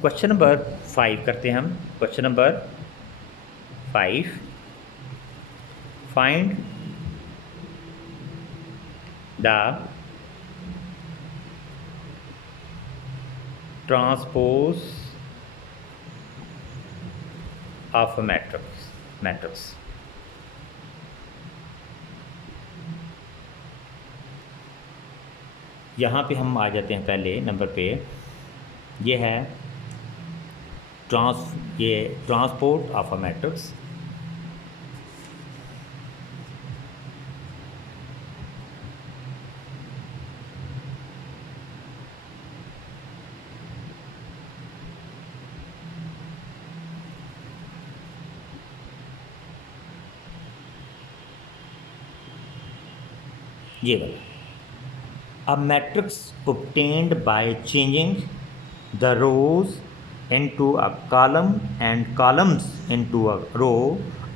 Question number 5 करते हैं हम। Question number 5, find the transpose of a matrix. यहाँ पे हम आ जाते हैं पहले नंबर पे। ये है ट्रांसपोर्ट ऑफ अ मैट्रिक्स। ये वाला a matrix obtained by changing the rows into a column and columns into a row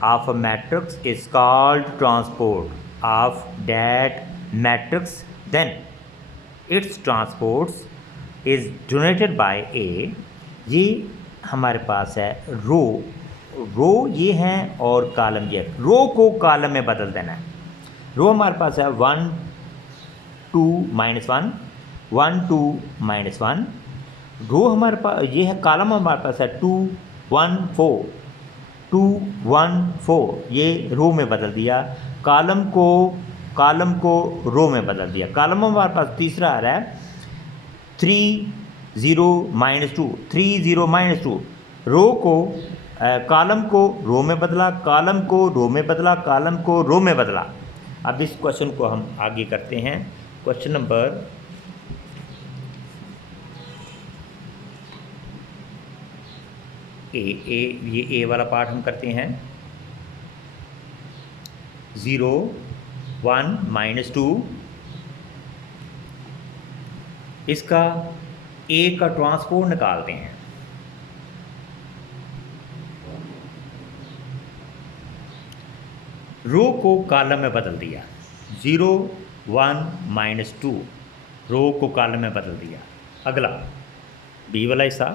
of a matrix is called transport of that matrix. Then its transpose is denoted by a। ये हमारे पास है रो ये हैं और column ये। रो को column में बदल देना है। रो हमारे पास है 1 2 -1 1 2 -1। रो हमारे पास ये है। कॉलम हमारे पास है 2 1 4 2 1 4। ये रो में बदल दिया। कॉलम को रो में बदल दिया। कॉलम हमारे पास तीसरा आ रहा है 3 0 -2 3 0 -2। रो को कॉलम को रो में बदला, कॉलम को रो में बदला, कॉलम को रो में बदला। अब इस क्वेश्चन को हम आगे करते हैं। क्वेश्चन नंबर ए वाला पार्ट हम करते हैं। 0 1 -2। इसका ए का ट्रांसपोर्ट निकालते हैं। रो को कॉलम में बदल दिया। 0 1 -2 रो को कॉलम में बदल दिया। अगला बी वाला हिस्सा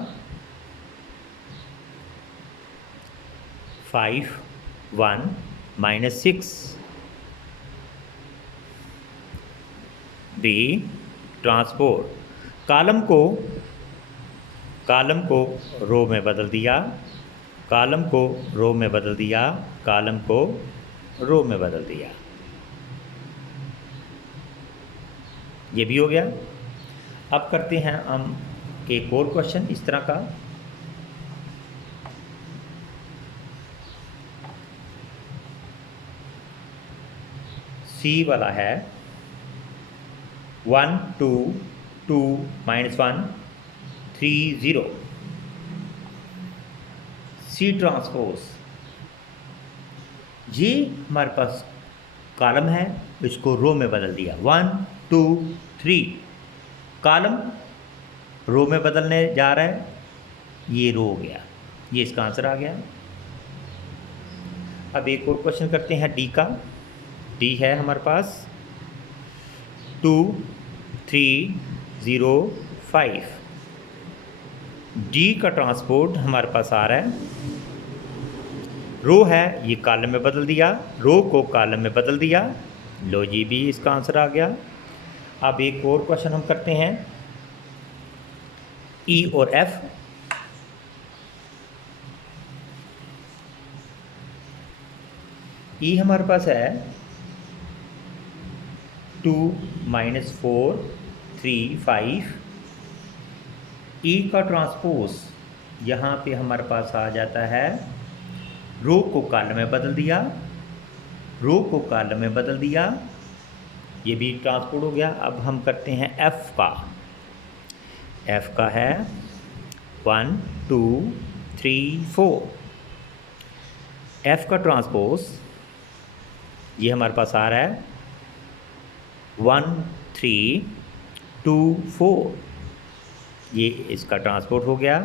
5 1 -6 बी ट्रांसपोर्ट। कॉलम को रो में बदल दिया, कॉलम को रो में बदल दिया, कॉलम को रो में बदल दिया। ये भी हो गया। अब करते हैं हम एक और क्वेश्चन इस तरह का। सी वाला है 1 2 2 -1 3 0। C transpose. ये हमारे पास कॉलम है, इसको रो में बदल दिया। 1 2 3 कॉलम रो में बदलने जा रहा है। ये रो हो गया। ये इसका आंसर आ गया। अब एक और क्वेश्चन करते हैं डी का। डी है हमारे पास 2 3 0 5। डी का ट्रांसपोर्ट हमारे पास आ रहा है। रो है, ये कॉलम में बदल दिया, रो को कॉलम में बदल दिया। लो जी भी इसका आंसर आ गया। अब एक और क्वेश्चन हम करते हैं ई और एफ। ई हमारे पास है 2 -4 3 5। ई का ट्रांसपोज यहाँ पे हमारे पास आ जाता है। रो को कॉलम में बदल दिया, रो को कॉलम में बदल दिया। ये भी ट्रांसपोर्ट हो गया। अब हम करते हैं एफ का। एफ का है 1 2 3 4। एफ का ट्रांसपोज ये हमारे पास आ रहा है 1 3 2 4। ये इसका ट्रांसपोर्ट हो गया।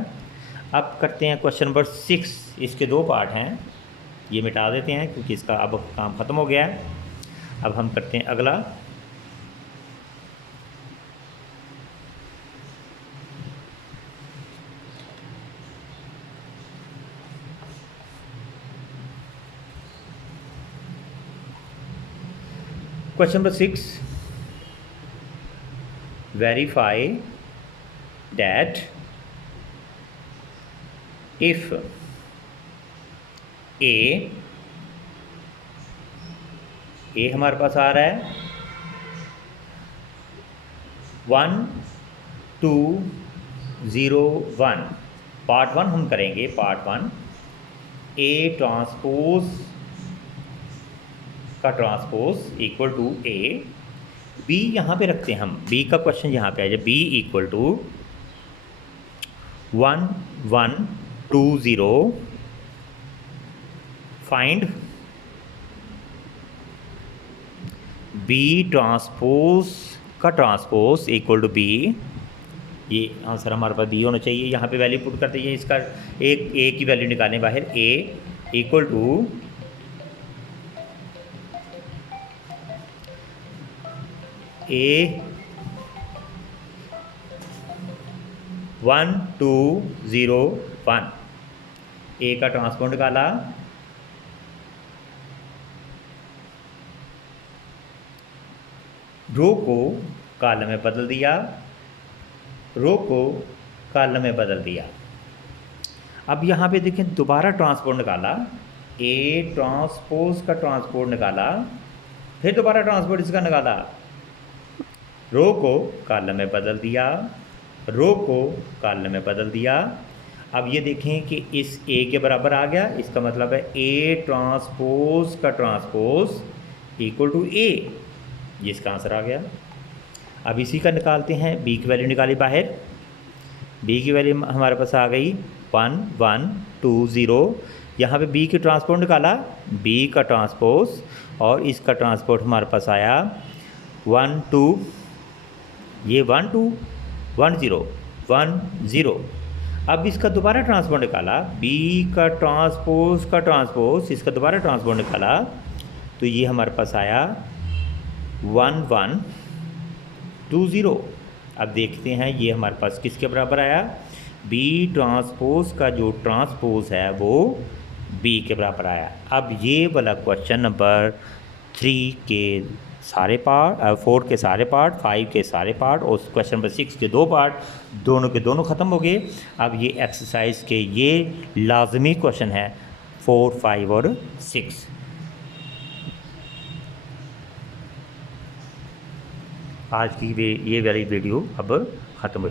अब करते हैं क्वेश्चन नंबर 6। इसके दो पार्ट हैं, ये मिटा देते हैं क्योंकि इसका अब काम ख़त्म हो गया है। अब हम करते हैं अगला। Question number 6, verify that if a हमारे पास आ रहा है 1 2 0 1, पार्ट 1 हम करेंगे। पार्ट 1 ए ट्रांसपोज का transpose equal to A, B यहाँ पे रखते हैं हम, बी का क्वेश्चन यहाँ पे आ जाए, B equal to 1 1 2 0, find B transpose का ट्रांसपोज इक्वल टू बी। ये आंसर हमारे पास बी होना चाहिए। यहाँ पे वैल्यू पुट करते हैं, इसका एक ए की वैल्यू निकालें बाहर, ए इक्वल टू ए 1 2 0 1, ए का ट्रांसपोज निकाला, रो को कॉलम में बदल दिया, रो को कॉलम में बदल दिया। अब यहाँ पे देखें दोबारा ट्रांसपोज निकाला, ए ट्रांसपोज का ट्रांसपोज निकाला, फिर दोबारा ट्रांसपोज इसका निकाला, रो को कॉलम में बदल दिया, रो को कॉलम में बदल दिया। अब ये देखें कि इस ए के बराबर आ गया, इसका मतलब है ए ट्रांसपोज का ट्रांसपोज इक्वल टू ए, ये इसका आंसर आ गया। अब इसी का निकालते हैं, बी की वैल्यू निकाली बाहर, बी की वैल्यू हमारे पास आ गई 1 1 2 0, यहाँ पे बी की ट्रांसपोज निकाला, बी का ट्रांसपोज और इसका ट्रांसपोज हमारे पास आया 1 2, ये 1 2 1 0 1 0। अब इसका दोबारा ट्रांसपोज निकाला, बी का ट्रांसपोज इसका दोबारा ट्रांसपोज निकाला, तो ये हमारे पास आया 1 1 2 0। अब देखते हैं ये हमारे पास किसके बराबर आया, बी ट्रांसपोज का जो ट्रांसपोज है वो बी के बराबर आया। अब ये वाला क्वेश्चन नंबर 3 के सारे पार्ट, 4 के सारे पार्ट, 5 के सारे पार्ट और क्वेश्चन नंबर 6 के 2 पार्ट, दोनों के दोनों ख़त्म हो गए। अब ये एक्सरसाइज के ये लाजमी क्वेश्चन है 4 5 और 6। आज की ये वाली वीडियो अब ख़त्म हो